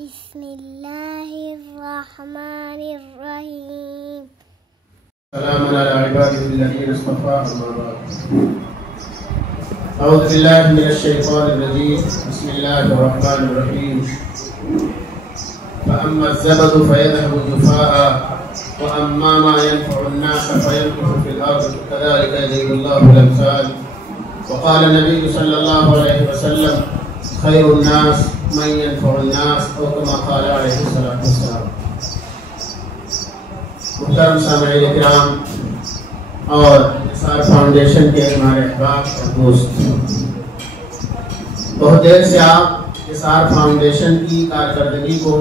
بسم الله الرحمن الرحيم. سلام على عباده الذين اصطفى أما بعد. أعوذ بالله من الشيطان الرجيم. بسم الله الرحمن الرحيم. فأما الزبد فيذهب جفاء وأما ما ينفع الناس فيمكث في الأرض كذلك يضرب الله الأمثال. وقال النبي صلى الله عليه وسلم خير الناس من ينفع الناس أو كما قال عليه الصلاة والسلام. محترم سامعین کرام اور نثار فاؤنڈیشن کے ہمارے احباب اور دوست، بہت دیر سے آپ نثار فاؤنڈیشن کی کارکردگی کو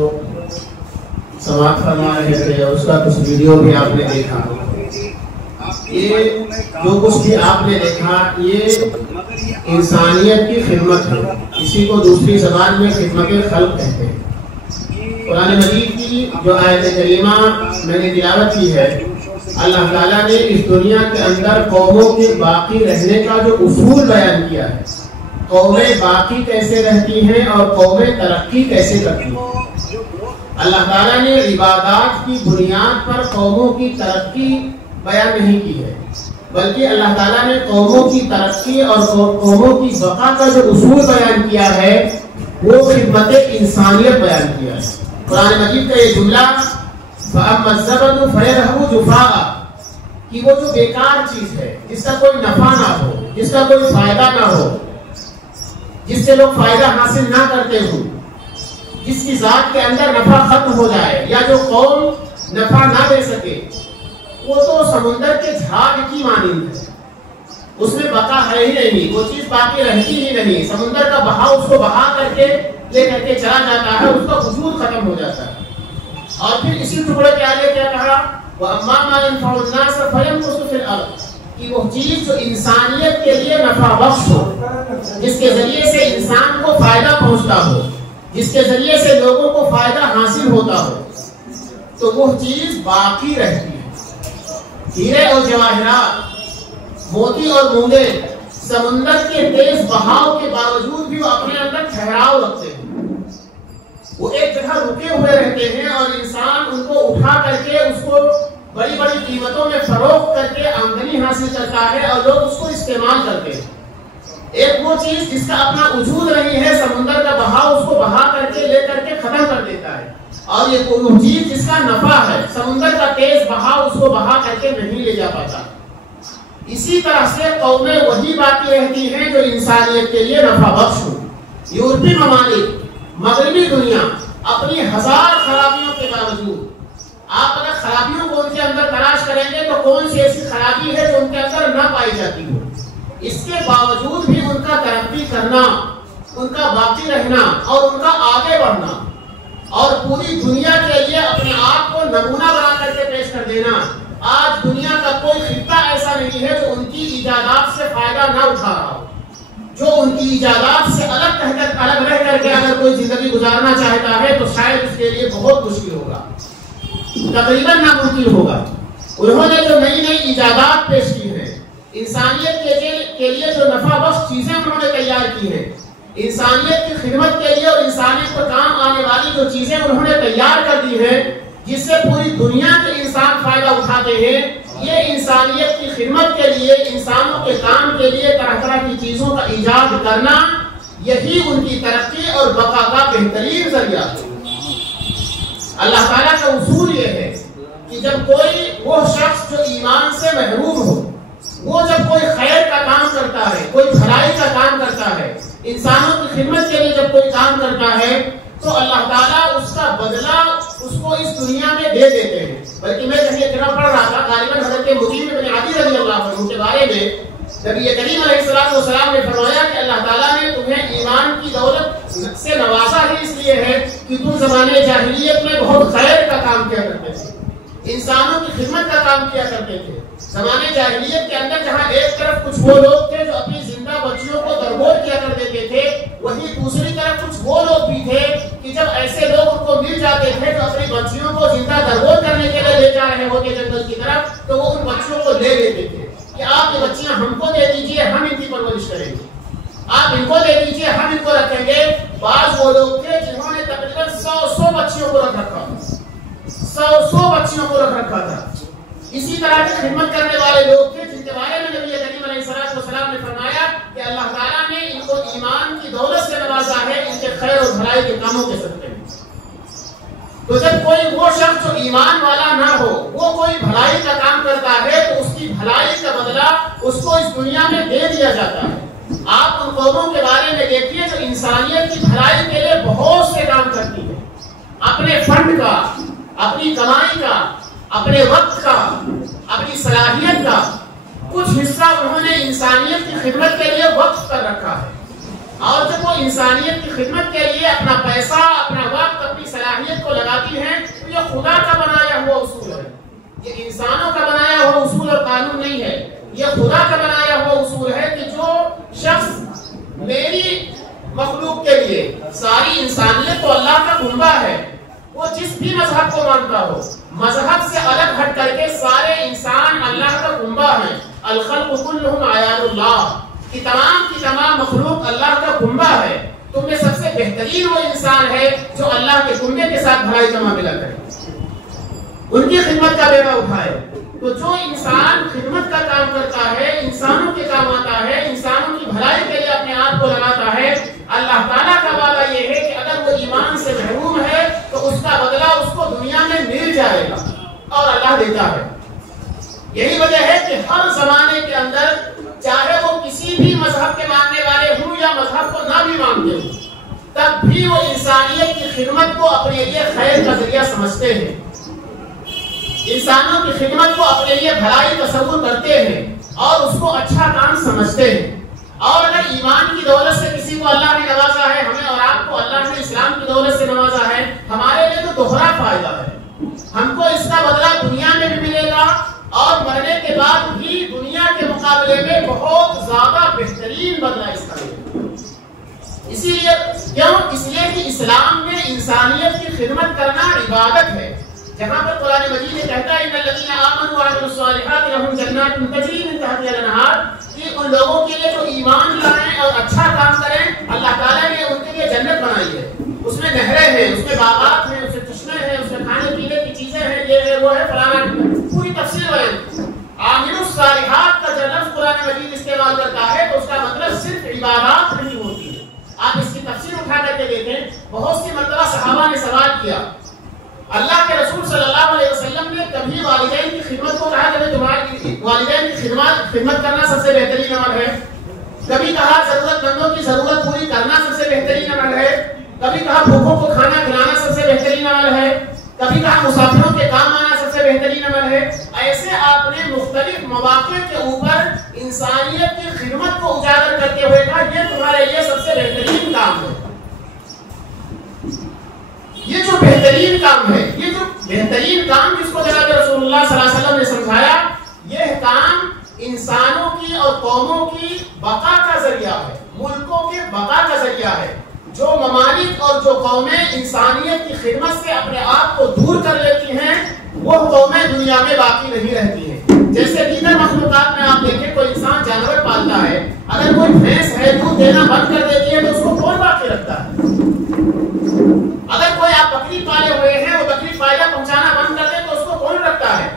سماعت فرما رہے تھے اور اس کا کچھ ویڈیو بھی آپ نے دیکھا. یہ جو کچھ بھی آپ نے دیکھا یہ انسانیت کی خدمت ہے. اسی کو دوسری زبان میں خدمت خلق کہتے ہیں. قرآن مجید کی جو آیت کریمہ میں نے تلاوت کی ہے، اللہ تعالیٰ نے اس دنیا کے اندر قوموں کے باقی رہنے کا جو اصول بیان کیا ہے، قومیں باقی کیسے رہتی ہیں اور قومیں ترقی کیسے کرتی ہیں. اللہ تعالیٰ نے عبادات کی بنیاد پر قوموں کی ترقی بیان نہیں کی ہے، بلکہ اللہ تعالیٰ نے قوموں کی ترقی اور قوموں کی بقا کا جو اصول بیان کیا ہے وہ خدمت انسانیت بیان کیا ہے. قرآن مجید کا یہ جملہ فَأَمَّا الزَّبَدُ فَيَذْهَبُ جُفَاءً کہ وہ جو بیکار چیز ہے، جس کا کوئی نفع نہ ہو، جس کا کوئی فائدہ نہ ہو، جس سے لوگ فائدہ حاصل نہ کرتے ہوں، جس کی ذات کے اندر نفع ختم ہو جائے یا جو قوم نفع نہ دے سکے، وہ تو سمندر کے جھاگ کی مانند ہے. اس میں بقا ہے ہی نہیں، وہ چیز باقی رہتی ہی نہیں. سمندر کا بہاؤ اس کو بہا کر کے لے کر کے چلا جاتا ہے، اس کا وجود ختم ہو جاتا ہے. اور پھر اسی ٹکڑے کے آگے کیا کہا، وَأَمَّا مَا يَنْفَعُ النَّاسَ فَيَمْكُثُ فِي الْأَرْضِ کہ وہ چیز جو انسانیت کے لیے نفع بخش ہو، جس کے ذریعے سے انسان کو فائدہ پہنچتا ہو، جس کے ذریعے سے لوگوں کو فائدہ حاصل ہوتا ہو، تو وہ چیز باقی رہتی ہے. ہیرے اور جواہرات، موتی اور مونگے سمندر کے تیز بہاؤ کے باوجود بھی وہ اپنے اندر ٹھہراؤ رکھتے ہیں. وہ ایک جگہ رکے ہوئے رہتے ہیں اور انسان ان کو اٹھا کر کے اس کو بڑی بڑی قیمتوں میں فروخت کر کے آمدنی حاصل کرتا ہے اور لوگ اس کو استعمال کرتے ہیں. ایک وہ چیز جس کا اپنا وجود نہیں ہے، سمندر کا بہاؤ اس کو بہا کر کے لے کر کے ختم کر دیتا ہے. اور یہ وہ چیز جس کا نفع ہے، سمندر کا تیز بہاؤ اس کو بہا کر کے نہیں لے جا پاتا. اسی طرح سے قومیں وہی باقی رہتی ہیں جو انسانیت کے لیے نفع بخش ہو. یورپی ممالک، مغربی دنیا اپنی ہزار خرابیوں کے باوجود، آپ اگر خرابیوں کو ان کے اندر تلاش کریں گے تو کون سی ایسی خرابی ہے جو ان کے اندر نہ پائی جاتی ہو، اس کے باوجود بھی ان کا ترقی کرنا، ان کا باقی رہنا اور ان کا آگے بڑھنا اور پوری دنیا کے لیے اپنے آپ کو نمونہ بنا کر کے پیش کر دینا. آج دنیا کا کوئی خطہ ایسا نہیں ہے جو ان کی ایجادات سے فائدہ نہ اٹھا رہا ہو. جو ان کی ایجادات سے الگ رہ کر کے اگر کوئی زندگی گزارنا چاہتا ہے تو شاید اس کے لیے بہت مشکل ہوگا، تقریباً ناممکن ہوگا. انہوں نے جو نئی نئی ایجادات پیش کی ہیں، انسانیت کے لیے جو نفع بخش چیزیں انہوں نے تیار کی ہیں، انسانیت کی خدمت کے لیے اور انسانیت کو کام آنے والی جو چیزیں انہوں نے تیار کر دی ہیں جس سے پوری دنیا کے انسان فائدہ اٹھاتے ہیں، یہ انسانیت کی خدمت کے لیے، انسانوں کے کام کے لیے طرح طرح کی چیزوں کا ایجاد کرنا، یہی ان کی ترقی اور بقا کا بہترین ذریعہ ہے. اللہ تعالیٰ کا اصول یہ ہے کہ جب کوئی وہ شخص جو ایمان سے محروم ہو، وہ جب کوئی خیر کا کام کرتا ہے، کوئی بھلائی کا کام کرتا ہے، انسانوں کی خدمت کے لیے جب کوئی کام کرتا ہے تو اللہ تعالیٰ اس کا بدلہ اس کو اس دنیا میں دے دیتے ہیں. بلکہ میں کہیں اتنا پڑھ رہا تھا، غالباً حضرت مجیب بن عدی رضی اللہ عنہ کے بارے میں نبی کریم علیہ السلام نے فرمایا کہ اللہ تعالیٰ نے تمہیں ایمان کی دولت سے نوازا ہی اس لیے ہے کہ تم زمانے جاہلیت میں بہت خیر کا کام کیا کرتے تھے، انسانوں کی خدمت کا کام کیا کرتے تھے. زمانے جاہلیت کے اندر جہاں ایک طرف کچھ وہ لوگ تھے جو اپنی زندہ بچیوں کو درگور کیا کر دیتے تھے، وہی دوسری طرف کچھ وہ لوگ بھی تھے کہ جب ایسے لوگ ان کو مل جاتے تھے جو اپنی بچیوں کو زندہ درگور کرنے کے لیے لے جا رہے ہوتے جنگل کی طرف، تو وہ ان بچیوں کو لے لیتے تھے کہ آپ یہ بچیاں ہم کو دے دیجئے، ہم ان کی پرورش کریں گے. آپ ان کو دے دیجئے، ہم ان کو رکھیں گے. بعض وہ لوگ تھے جنہوں نے تقریباً 100 بچیوں کو رکھ رکھا تھا، 100 بچیوں کو رکھ رکھا تھا۔ اسی طرح کی خدمت کرنے والے لوگ تھے جن کے بارے میں نبی کریم علیہ السلام نے فرمایا کہ اللہ تعالیٰ نے ان کو ایمان کی دولت سے نوازا ہے ان کے خیر اور بھلائی کے کاموں کے صدقے میں۔ تو جب کوئی وہ شخص جو ایمان والا نہ ہو وہ کوئی بھلائی کا کام کرتا ہے تو اس کی بھلائی کا بدلہ اس کو اس دنیا میں دے دیا جاتا ہے۔ آپ ان قوموں کے بارے میں دیکھیے جو انسانیت کی بھلائی کے لیے بہت سے کام کرتی ہے، اپنے فنڈ کا، اپنی کمائی کا، اپنے وقت کا، اپنی صلاحیت کا کچھ حصہ انہوں نے انسانیت کی خدمت کے لیے وقف کر رکھا ہے۔ اور جب وہ انسانیت کی خدمت کے لیے اپنا پیسہ، اپنا وقت، اپنی صلاحیت کو لگاتی ہیں تو یہ خدا کا بنایا ہوا اصول ہے، یہ انسانوں کا بنایا ہوا اصول اور قانون نہیں ہے، یہ خدا کا بنایا ہوا اصول ہے کہ جو شخص میری مخلوق کے لیے، ساری انسانیت تو اللہ کا کنبہ ہے، وہ جس بھی مذہب کو مانتا ہو، مذہب سے الگ ہٹ کر کے سارے انسان اللہ کا کنبہ ہیں۔ الخلق کلہم عیال اللہ، کہ تمام کی تمام مخلوق اللہ کا کنبہ ہے۔ تم میں سب سے بہترین وہ انسان ہے جو اللہ کے کنبے کے ساتھ بھلائی کا معاملہ کرے، ان کی خدمت کا بیڑا اٹھائے۔ تو جو انسان خدمت کا کام کرتا ہے، انسانوں کے کام آتا ہے، انسانوں کی بھلائی کے لیے اپنے آپ کو لگاتا ہے، اللہ تعالیٰ کا وعدہ یہ ہے کہ اگر وہ ایمان سے محروم ہے تو اس کا بدلہ اس کو دنیا میں مل جائے گا، اور اللہ دیتا ہے۔ یہی وجہ ہے کہ ہر زمانے کے اندر چاہے وہ کسی بھی مذہب کے ماننے والے ہوں یا مذہب کو نہ بھی مانتے ہوں، تب بھی وہ انسانیت کی خدمت کو اپنے لیے خیر کا ذریعہ سمجھتے ہیں، انسانوں کی خدمت کو اپنے لیے بھلائی تصور کرتے ہیں اور اس کو اچھا کام سمجھتے ہیں۔ اور اگر ایمان کی دولت سے کسی کو اللہ نے نوازا ہے، ہمیں اور آپ کو اللہ نے اسلام کی دولت سے نوازا ہے، ہمارے لیے تو دوہرا فائدہ ہے۔ ہم کو اس کا بدلہ دنیا میں بھی ملے گا اور مرنے کے بعد بھی دنیا کے مقابلے میں بہت زیادہ بہترین بدلہ اس کا ملے گا۔ اسی لیے کیوں؟ اس لیے کہ اسلام میں انسانیت کی خدمت کرنا عبادت ہے۔ جہاں پر قرآن مجید نے کہتا ہے ان الذین آمنوا وعملوا الصالحات لهم جنات تجری من تحتها الانہار، کہ ان لوگوں کے لیے جو ایمان لائیں اور اچھا کام کریں، اللہ تعالیٰ نے ان کے لیے جنت بنائی ہے، اس میں نہریں ہیں، اس میں باغات ہیں، اس میں چشمے ہیں، اس میں کھانے پینے کی چیزیں ہیں، یہ ہے وہ ہے فلانا، پوری تفصیل بیان۔ عاملوا الصالحات کا جب لفظ قرآن مجید استعمال کرتا ہے تو اس کا مطلب صرف عبادات نہیں ہوتی ہے۔ آپ اس کی تفصیل اٹھا کر کے دیکھیں، بہت سی مرتبہ صحابہ نے سوال کیا، اللہ کے رسول صلی اللہ علیہ وسلم نے کبھی والدین کی خدمت کو کہا کہ تمہاری والدین کی خدمت کرنا سب سے بہترین عمل ہے، کبھی کہا ضرورت مندوں کی ضرورت پوری کرنا سب سے بہترین عمل ہے، کبھی کہا بھوکوں کو کھانا کھلانا سب سے بہترین عمل ہے، کبھی کہا مسافروں کے کام آنا سب سے بہترین عمل ہے۔ ایسے آپ نے مختلف مواقع کے اوپر انسانیت کی خدمت کو اجاگر کرتے ہوئے کہا یہ تمہارے لیے سب سے بہترین کام ہے۔ یہ جو بہترین کام ہے، یہ جو بہترین کام جس کو جناب رسول اللہ صلی اللہ علیہ وسلم نے سمجھایا، یہ کام انسانوں کی اور قوموں کی بقا کا ذریعہ ہے، ملکوں کے بقا کا ذریعہ ہے۔ جو ممالک اور جو قومیں انسانیت کی خدمت سے اپنے آپ کو دور کر لیتی ہیں وہ قومیں دنیا میں باقی نہیں رہتی ہیں۔ جیسے دیگر مخلوقات میں آپ دیکھیں، کوئی انسان جانور پالتا ہے، اگر کوئی بھینس ہے دودھ دینا بند کر دیتی ہے تو اس کو کون باقی رکھتا ہے؟ اگر کوئی آپ بکری پالے ہوئے ہیں، وہ بکری فائدہ پہنچانا بند کر دے تو اس کو کون رکھتا ہے؟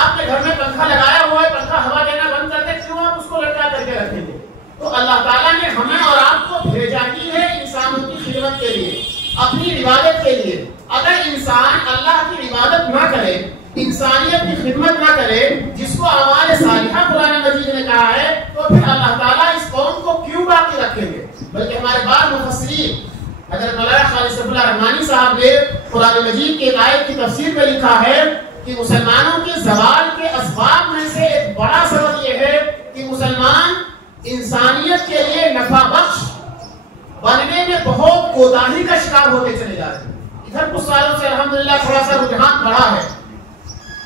آپ کے گھر میں پنکھا لگایا ہوا ہے، پنکھا ہوا دینا بند کر دے، کیوں آپ اس کو لٹکا کر کے رکھیں گے؟ تو اللہ تعالیٰ نے ہمیں اور آپ کو بھیجا ہی ہے انسانوں کی خدمت کے لیے، اپنی عبادت کے لیے۔ اگر انسان اللہ کی عبادت نہ کرے، انسانیت کی خدمت نہ کرے، جس کو اعمال صالحہ قرآن مجید نے کہا ہے، تو پھر اللہ تعالیٰ اس قوم کو کیوں باقی رکھیں گے؟ بلکہ ہمارے بعض مفسرین حضرت مولانا خالد صفی اللہ رحمانی صاحب نے قرآن مجید کی ایک آیت کی تفسیر میں لکھا ہے کہ مسلمانوں کے زوال کے اسباب میں سے ایک بڑا سبب یہ ہے کہ مسلمان انسانیت کے لیے نفع بخش بننے میں بہت کوتاہی کا شکار ہوتے چلے جا رہے ہیں۔ ادھر کچھ سالوں سے الحمدللہ تھوڑا سا رجحان بڑھا ہے،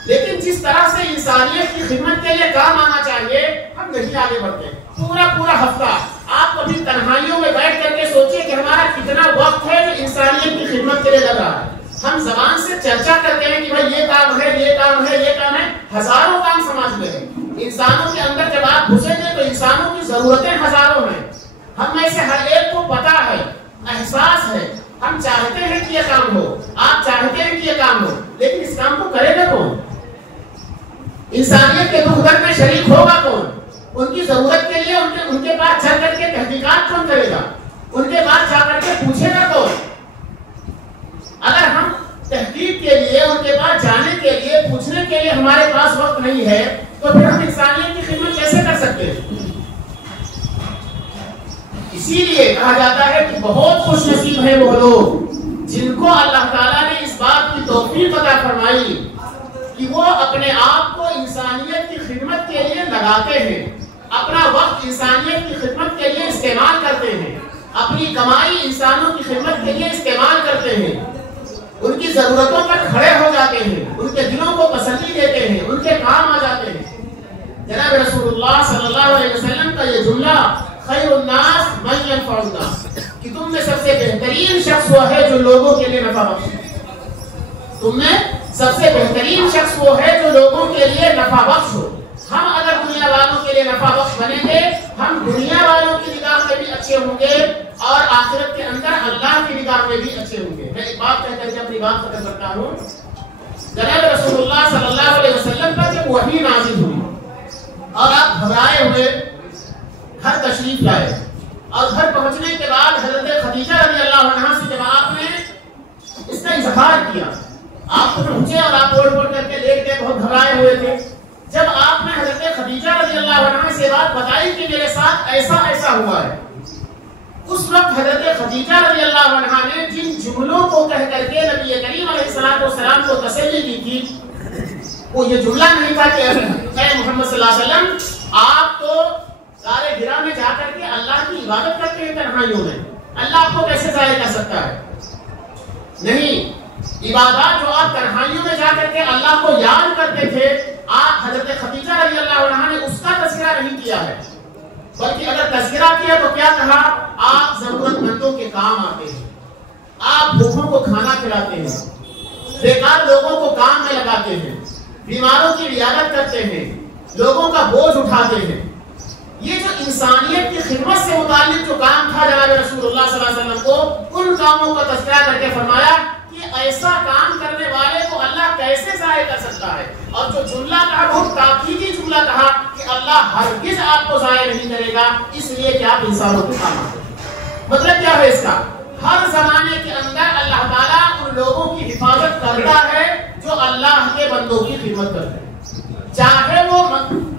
لیکن جس طرح سے انسانیت کی خدمت کے لیے کام آنا چاہیے ہم نہیں آگے بڑھتے۔ پورا ہفتہ آپ کبھی تنہائیوں میں بیٹھ کر کے سوچئے کہ ہمارا کتنا وقت ہے جو انسانیت کی خدمت کے لیے لگ رہا ہے۔ ہم زبان سے چرچا کرتے ہیں کہ بھائی یہ کام ہے، یہ کام ہے، یہ کام ہے، ہزاروں کام سماج میں ہیں۔ انسانوں کے اندر جب آپ گھسیں گے تو انسانوں کی ضرورتیں ہزاروں ہیں، ہم میں سے ہر ایک کو پتا ہے، احساس ہے، ہم چاہتے ہیں کہ یہ کام ہو، آپ چاہتے انسانیت کے دکھ درد میں شریک ہوگا کون؟ ان کی ضرورت کے لیے ان کے پاس چل کر کے تحقیقات کون کرے گا؟ ان کے پاس جا کر کے پوچھے گا کون؟ اگر ہم تحقیق کے لیے ان کے پاس جانے کے لیے پوچھنے کے لیے ہمارے پاس وقت نہیں ہے تو پھر ہم انسانیت کی خدمت کیسے کر سکتے ہیں؟ اسی لیے کہا جاتا ہے کہ بہت خوش نصیب ہیں وہ لوگ جن کو اللہ تعالیٰ نے اس بات کی توفیق عطا فرمائی کہ وہ اپنے آپ کو انسانیت کی خدمت کے لیے لگاتے ہیں، اپنا وقت انسانیت کی خدمت کے لیے استعمال کرتے ہیں، اپنی کمائی انسانوں کی خدمت کے لیے استعمال کرتے ہیں، ان کی ضرورتوں پر کھڑے ہو جاتے ہیں، ان کے دلوں کو تسلی دیتے ہیں، ان کے کام آ جاتے ہیں۔ جناب رسول اللہ صلی اللہ علیہ وسلم کا یہ جملہ خیر الناس من ينفع الناس کہ تم میں سب سے بہترین شخص وہ ہے جو لوگوں کے لیے نفع بخش ہو، تم میں سب سے بہترین شخص وہ ہے جو لوگوں کے لیے نفع بخش ہو۔ ہم اگر دنیا والوں کے لیے نفع بخش بنیں گے ہم دنیا والوں کی نگاہ میں بھی اچھے ہوں گے اور آخرت کے اندر اللہ کی نگاہ میں بھی اچھے ہوں گے۔ میں ایک بات کہہ کر کے اپنی بات ختم کرتا ہوں۔ جناب رسول اللہ صلی اللہ علیہ وسلم پر جب وحی نازل ہوئی اور آپ گھبرائے ہوئے گھر تشریف لائے اور گھر پہنچنے کے بعد حضرت خدیجہ رضی اللہ عنہا سے جب آپ نے اس کا اظہار کیا، آپ کو پہنچے اور آپ اوڑھ اوڑھ کر کے لیٹ گئے، بہت گھبرائے ہوئے تھے۔ جب آپ نے حضرت خدیجہ رضی اللہ عنہا سے بات بتائی کہ میرے ساتھ ایسا ایسا ہوا ہے، اس وقت حضرت خدیجہ رضی اللہ عنہا نے جن جملوں کو کہہ کر کے نبی کریم علیہ السلام کو تسلی دی تھی وہ یہ جملہ نہیں تھا کہ اے محمد صلی اللہ علیہ وسلم آپ تو غار حرا میں جا کر کے اللہ کی عبادت کرتے ہیں تنہائیوں میں، اللہ آپ کو کیسے ضائع کر سکتا ہے؟ نہیں، عبادات جو آپ تنہائیوں میں جا کر کے اللہ کو یاد کرتے تھے، آپ حضرت خدیجہ رضی اللہ عنہا نے اس کا تذکرہ نہیں کیا ہے، بلکہ اگر تذکرہ کیا تو کیا کہا؟ آپ ضرورت مندوں کے کام آتے ہیں، آپ بھوکوں کو کھانا کھلاتے ہیں، بیکار لوگوں کو کام میں لگاتے ہیں، بیماروں کی عیادت کرتے ہیں، لوگوں کا بوجھ اٹھاتے ہیں۔ یہ جو انسانیت کی خدمت سے متعلق جو کام تھا جناب رسول اللہ صلی اللہ علیہ وسلم کو، ان کاموں کا تذکرہ کر کے فرمایا کہ ایسا کام کرنے والے کو اللہ کیسے ضائع کر سکتا ہے، اور جو جملہ کہا بہت تاکیدی جملہ کہا کہ اللہ ہرگز آپ کو ضائع نہیں کرے گا، اس لیے کہ آپ انسانوں کے کام آتے ہیں۔ مطلب کیا ہے اس کا؟ ہر زمانے کے اندر اللہ تعالیٰ ان لوگوں کی حفاظت کرتا ہے جو اللہ کے بندوں کی خدمت کرتے ہیں، چاہے وہ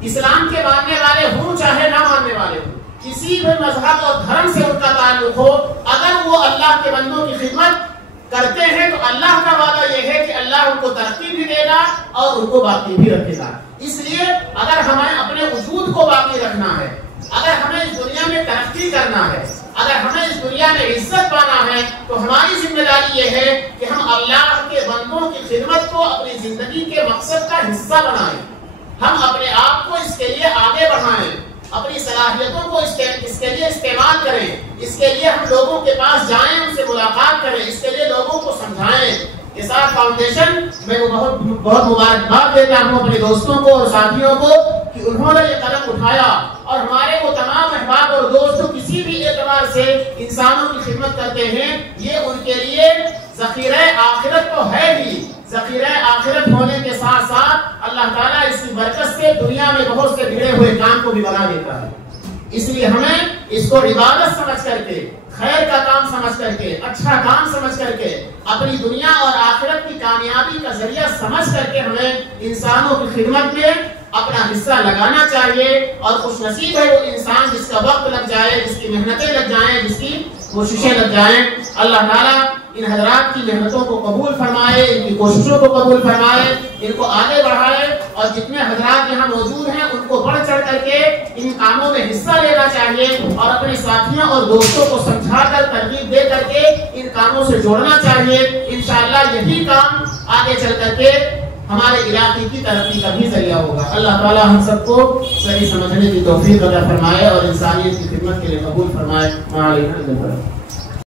اسلام کے ماننے والے ہوں چاہے نہ ماننے والے ہوں، کسی بھی مذہب اور دھرم سے ان کا تعلق ہو، اگر وہ اللہ کے بندوں کی خدمت کرتے ہیں تو اللہ کا وعدہ یہ ہے کہ اللہ ان کو ترقی بھی دے گا اور ان کو باقی بھی رکھے گا۔ اس لیے اگر ہمیں اپنے وجود کو باقی رکھنا ہے، اگر ہمیں اس دنیا میں ترقی کرنا ہے، اگر ہمیں اس دنیا میں عزت پانا ہے تو ہماری ذمہ داری یہ ہے کہ ہم اللہ کے بندوں کی خدمت کو اپنی زندگی کے مقصد کا حصہ بنائیں، ہم اپنے آپ کو اس کے لیے آگے بڑھائیں، اپنی صلاحیتوں کو اس کے لیے استعمال کریں، اس کے لیے ہم لوگوں کے پاس جائیں، ان سے ملاقات کریں، اس کے لیے لوگوں کو سمجھائیں۔ اسار فاؤنڈیشن میں بہت مبارکباد دیتا ہوں اپنے دوستوں کو اور ساتھیوں کو کہ انہوں نے یہ قدم اٹھایا، اور ہمارے وہ تمام احباب اور دوست جو کسی بھی اعتبار سے انسانوں کی خدمت کرتے ہیں، یہ ان کے لیے ذخیرہ آخرت تو ہے ہی، ذخیرہ آخرت ہونے کے ساتھ ساتھ اللہ تعالیٰ اس کی برکت سے دنیا میں بہت سے بگڑے ہوئے کام کو بھی بنا دیتا ہے۔ اس لیے ہمیں اس کو عبادت سمجھ کر کے، خیر کا کام سمجھ کر کے، اچھا کام سمجھ کر کے، اپنی دنیا اور آخرت کی کامیابی کا ذریعہ سمجھ کر کے ہمیں انسانوں کی خدمت میں اپنا حصہ لگانا چاہیے، اور خوش نصیب ہے وہ انسان جس کا وقت لگ جائے، جس کی محنتیں لگ جائیں، جس کی کوششیں لگ جائیں۔ اللہ تعالیٰ ان حضرات کی محنتوں کو قبول فرمائے، ان کی کوششوں کو قبول فرمائے، ان کو آگے بڑھائے، اور جتنے حضرات یہاں موجود ہیں ان کو بڑھ چڑھ کر کے ان کاموں میں حصہ لینا چاہیے، اور اپنے ساتھیوں اور دوستوں کو سمجھا کر ترغیب دے کر کے ان کاموں سے جوڑنا چاہیے۔ انشاءاللہ یہی کام آگے چل کر کے ہمارے علاقے کی ترقی کا بھی ذریعہ ہوگا۔ اللہ تعالیٰ ہم سب کو صحیح سمجھنے کی توفیق عطا فرمائے اور انسانیت کی خدمت کے لیے قبول فرمائے۔